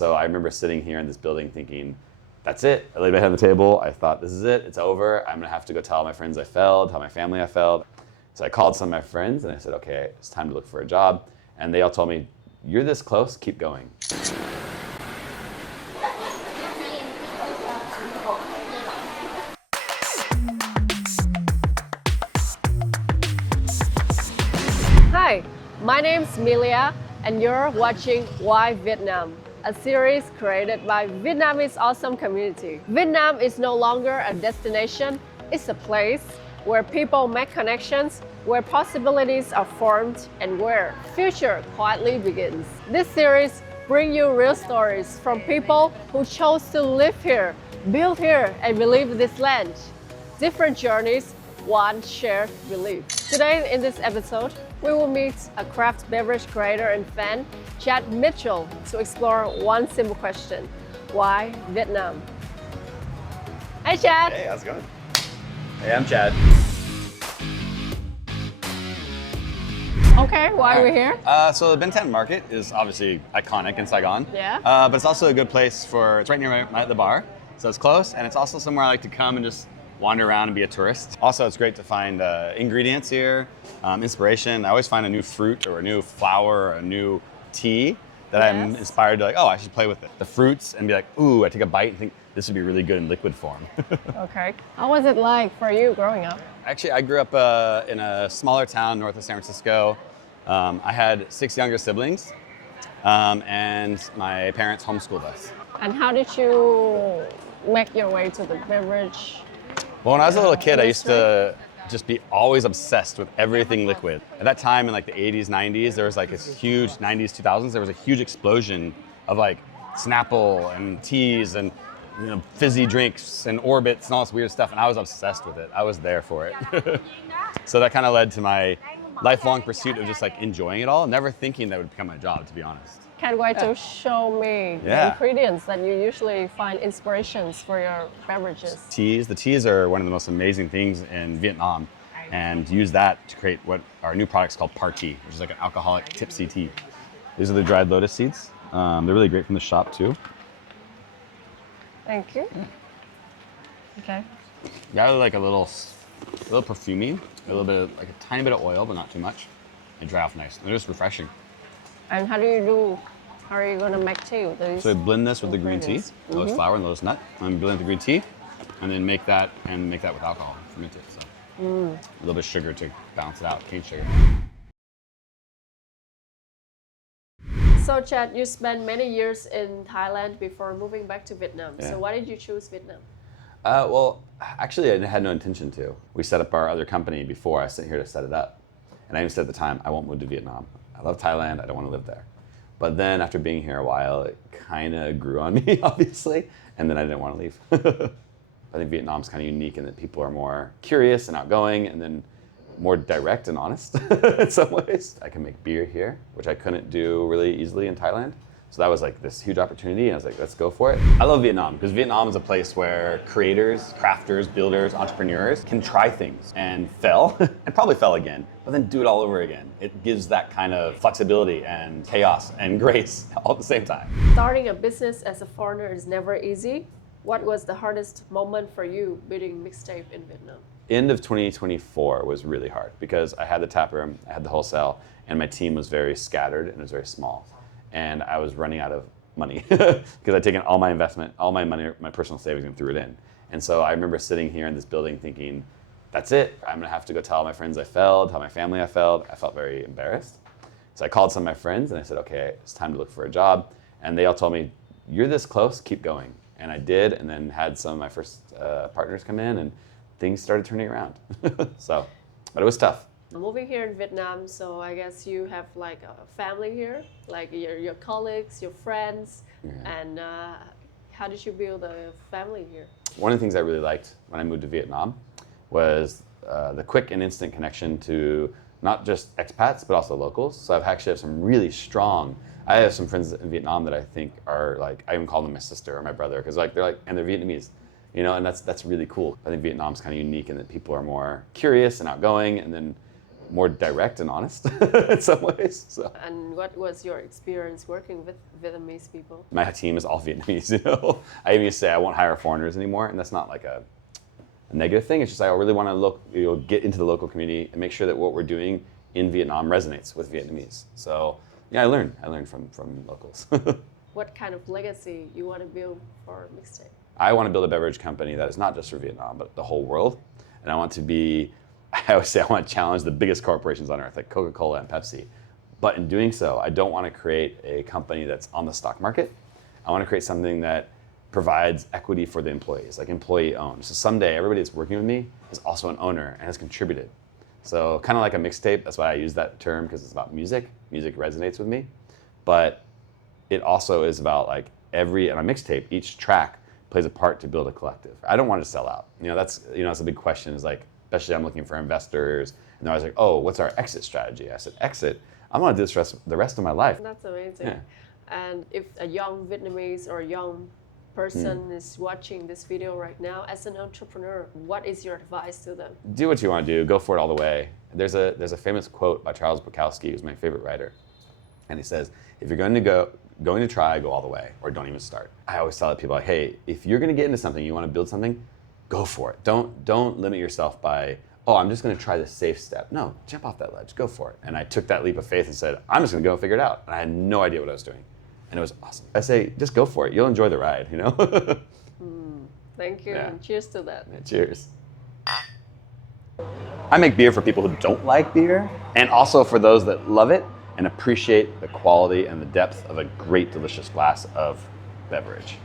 So I remember sitting here in this building thinking, that's it. I laid my head on the table. I thought, this is it. It's over. I'm going to have to go tell my friends I failed, tell my family I failed. So I called some of my friends and I said, okay, it's time to look for a job. And they all told me, you're this close, keep going. Hi, my name's Milia, and you're watching Why Vietnam, a series created by Vietnamese awesome community. Vietnam is no longer a destination, it's a place where people make connections, where possibilities are formed, and where future quietly begins. This series brings you real stories from people who chose to live here, build here, and believe in this land. Different journeys, one shared belief. Today in this episode, we will meet a craft beverage creator and fan, Chad Mitchell, to explore one simple question: why Vietnam? Hi Chad! Hey, how's it going? Hey, I'm Chad. Okay, why are we here? So the Ben Market is obviously iconic in Saigon. Yeah. But it's also a good place it's right near the bar, so it's close, and it's also somewhere I like to come and just wander around and be a tourist. Also, it's great to find ingredients here, inspiration. I always find a new fruit or a new flower or a new tea that I'm inspired to I should play with it. The fruits and be like, ooh, I take a bite and think this would be really good in liquid form. Okay. How was it like for you growing up? Actually, I grew up in a smaller town north of San Francisco. I had 6 younger siblings, and my parents homeschooled us. And how did you make your way to the beverage? Well, when I was a little kid, I used to just be always obsessed with everything liquid. At that time, in like the 80s, 90s, there was like this huge, 90s, 2000s, there was a huge explosion of like Snapple and teas and fizzy drinks and Orbits and all this weird stuff, and I was obsessed with it. I was there for it. So that kind of led to my lifelong pursuit of just like enjoying it all, never thinking that would become my job, to be honest. Can't wait to show me the ingredients that you usually find inspirations for your beverages. Teas. The teas are one of the most amazing things in Vietnam, and use that to create what our new product's called Par Tea, which is like an alcoholic tipsy tea. These are the dried lotus seeds. They're really great from the shop too. Thank you. Yeah. Okay. Got like a little perfumey, a little bit, like a tiny bit of oil, but not too much. They dry off nice. They're just refreshing. And how are you going to make tea with these? So I blend this with the green tea, lotus flower and lotus nut. And blend the green tea, and then make that with alcohol, ferment it. So a little bit of sugar to balance it out, cane sugar. So Chad, you spent many years in Thailand before moving back to Vietnam. Yeah. So why did you choose Vietnam? Well, actually, I had no intention to. We set up our other company before I sat here to set it up. And I even said at the time, I won't move to Vietnam. I love Thailand, I don't want to live there. But then after being here a while, it kind of grew on me, obviously, and then I didn't want to leave. I think Vietnam's kind of unique in that people are more curious and outgoing, and then more direct and honest in some ways. I can make beer here, which I couldn't do really easily in Thailand. So that was like this huge opportunity, and I was like, let's go for it. I love Vietnam because Vietnam is a place where creators, crafters, builders, entrepreneurs can try things and fail, and probably fail again, but then do it all over again. It gives that kind of flexibility and chaos and grace all at the same time. Starting a business as a foreigner is never easy. What was the hardest moment for you building Mixtape in Vietnam? End of 2024 was really hard because I had the tap room, I had the wholesale, and my team was very scattered and it was very small. And I was running out of money because I'd taken all my investment, all my money, my personal savings, and threw it in. And so I remember sitting here in this building thinking, that's it. I'm going to have to go tell my friends I failed, tell my family I failed. I felt very embarrassed. So I called some of my friends and I said, okay, it's time to look for a job. And they all told me, you're this close, keep going. And I did, and then had some of my first partners come in, and things started turning around. But it was tough. Moving here in Vietnam, so I guess you have like a family here, like your colleagues, your friends, and how did you build a family here? One of the things I really liked when I moved to Vietnam was the quick and instant connection to not just expats, but also locals. So I have some really strong, I have some friends in Vietnam that I think are like, I even call them my sister or my brother, because they're Vietnamese, and that's really cool. I think Vietnam's kind of unique in that people are more curious and outgoing, and then more direct and honest in some ways. So. And what was your experience working with Vietnamese people? My team is all Vietnamese, you know. I even used to say I won't hire foreigners anymore, and that's not like a negative thing. It's just I really want to get into the local community and make sure that what we're doing in Vietnam resonates with Vietnamese. So yeah, I learned from locals. What kind of legacy you want to build for Mixtape? I want to build a beverage company that is not just for Vietnam, but the whole world. And I want to be, I always say I want to challenge the biggest corporations on earth, like Coca-Cola and Pepsi. But in doing so, I don't want to create a company that's on the stock market. I want to create something that provides equity for the employees, like employee owned. So someday everybody that's working with me is also an owner and has contributed. So kind of like a mixtape, that's why I use that term, because it's about music. Music resonates with me. But it also is about like on a mixtape, each track plays a part to build a collective. I don't want to sell out. That's a big question, is like, especially I'm looking for investors, and they're always like, oh, what's our exit strategy? I said, exit? I'm gonna do this the rest of my life. That's amazing. Yeah. And if a young Vietnamese or young person is watching this video right now, as an entrepreneur, what is your advice to them? Do what you want to do. Go for it all the way. There's a famous quote by Charles Bukowski, who's my favorite writer, and he says, if you're going to try, go all the way, or don't even start. I always tell people, like, hey, if you're going to get into something, you want to build something, go for it. Don't limit yourself by, oh, I'm just going to try the safe step. No, jump off that ledge, go for it. And I took that leap of faith and said, I'm just going to go and figure it out. And I had no idea what I was doing. And it was awesome. I say, just go for it. You'll enjoy the ride, you know? Thank you, and cheers to that. Yeah, cheers. I make beer for people who don't like beer, and also for those that love it and appreciate the quality and the depth of a great, delicious glass of beverage.